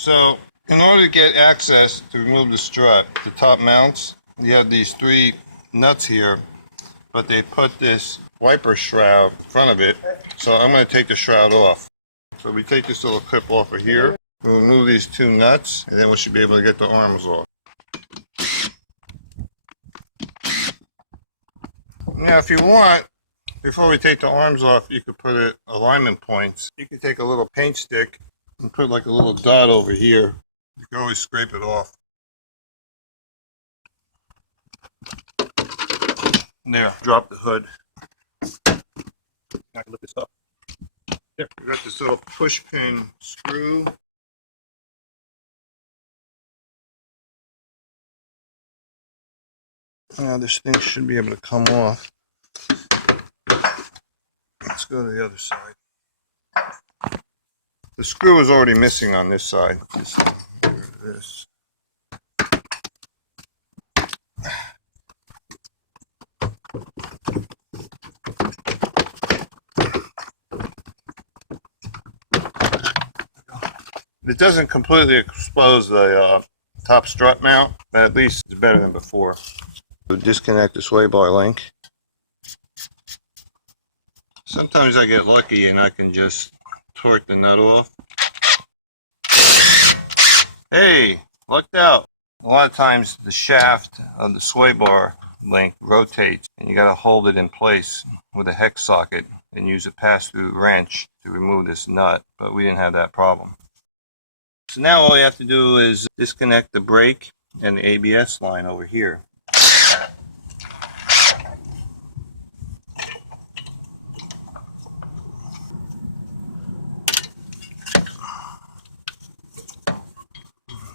So in order to get access to remove the strut, the top mounts, you have these three nuts here, but they put this wiper shroud in front of it. So I'm going to take the shroud off. So we take this little clip off of here, we'll remove these two nuts, and then we should be able to get the arms off. Now if you want, before we take the arms off, you could put it alignment points. You could take a little paint stick and put like a little dot over here. You can always scrape it off. There, drop the hood. I can lift this up. There, we got this little push pin screw. Now this thing should be able to come off. Let's go to the other side. The screw is already missing on this side. Get rid of this. It doesn't completely expose the top strut mount, but at least it's better than before. So disconnect the sway bar link. Sometimes I get lucky and I can just torque the nut off. Hey, lucked out. A lot of times the shaft of the sway bar link rotates and you got to hold it in place with a hex socket and use a pass-through wrench to remove this nut, but we didn't have that problem. So now all you have to do is disconnect the brake and the ABS line over here.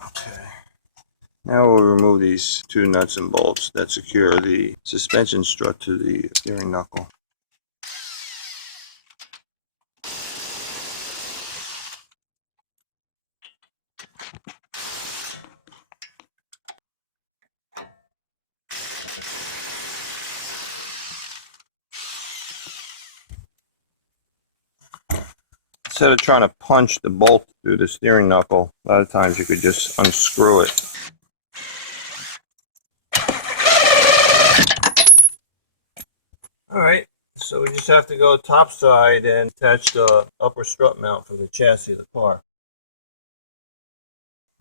Okay. Now we'll remove these two nuts and bolts that secure the suspension strut to the steering knuckle. Instead of trying to punch the bolt through the steering knuckle, a lot of times you could just unscrew it. Alright, so we just have to go top side and attach the upper strut mount from the chassis of the car.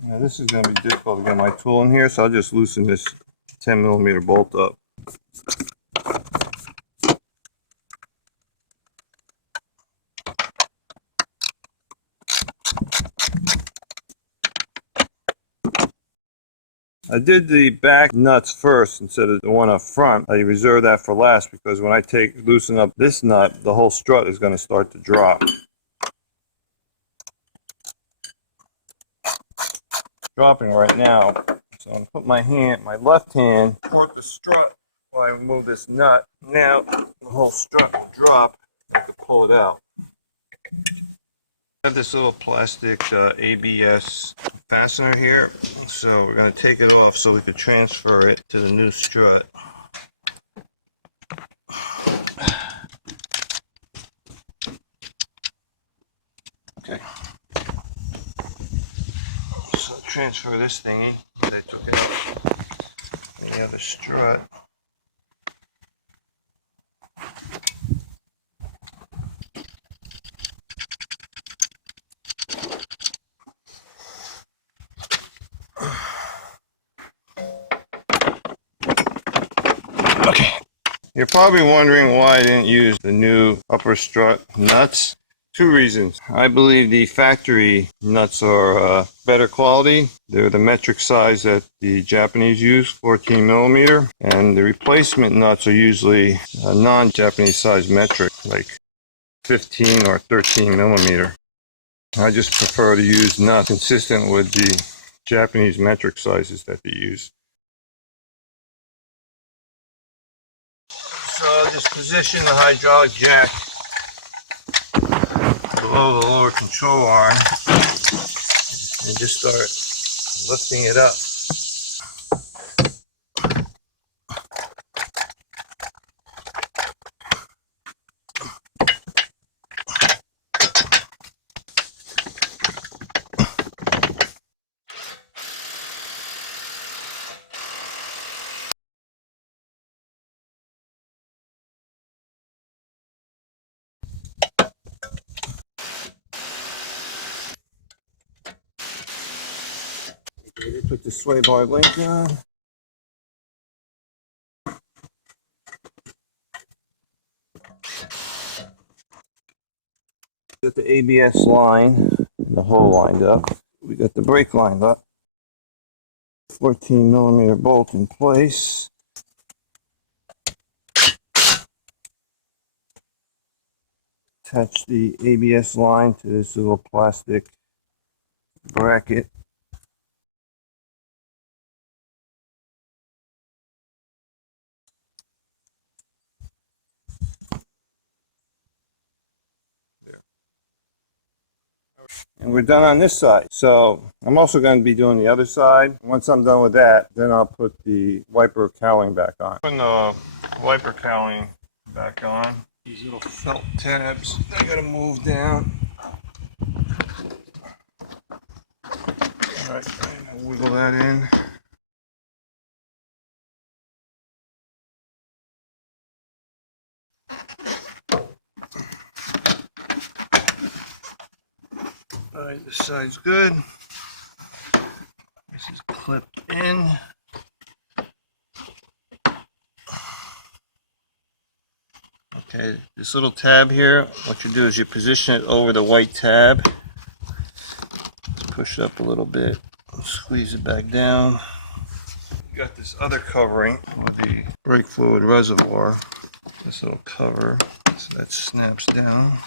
Now this is going to be difficult to get my tool in here, so I'll just loosen this 10mm bolt up. I did the back nuts first instead of the one up front. I reserve that for last because when I loosen up this nut, the whole strut is going to start to drop. Dropping right now. So I'm going to put my left hand, torque the strut while I remove this nut. Now the whole strut will drop. I can pull it out. I have this little plastic ABS fastener here, so we're going to take it off so we can transfer it to the new strut. Okay. So transfer this thingy that I took it off and the other strut. Okay. You're probably wondering why I didn't use the new upper strut nuts. Two reasons. I believe the factory nuts are better quality. They're the metric size that the Japanese use, 14mm, and the replacement nuts are usually a non-Japanese size metric, like 15 or 13mm. I just prefer to use nuts consistent with the Japanese metric sizes that they use. So I'll just position the hydraulic jack below the lower control arm and just start lifting it up. Put the sway bar link on. Got the ABS line, the hole lined up. We got the brake lined up. 14mm bolt in place. Attach the ABS line to this little plastic bracket. And we're done on this side. So I'm also going to be doing the other side. Once I'm done with that, then I'll put the wiper cowling back on. Putting the wiper cowling back on. These little felt tabs, I gotta move down. Alright, wiggle that in. Alright, this side's good. This is clipped in. Okay, this little tab here, what you do is you position it over the white tab. Just push it up a little bit, squeeze it back down. You got this other covering with the brake fluid reservoir. This little cover, so that snaps down.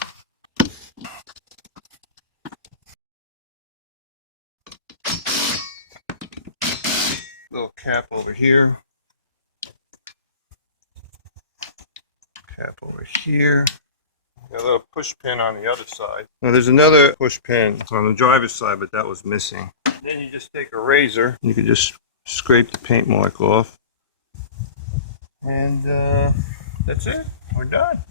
Little cap over here. Cap over here. Got a little push pin on the other side. Now there's another push pin on the driver's side, but that was missing. Then you just take a razor. You can just scrape the paint mark off. And that's it. We're done.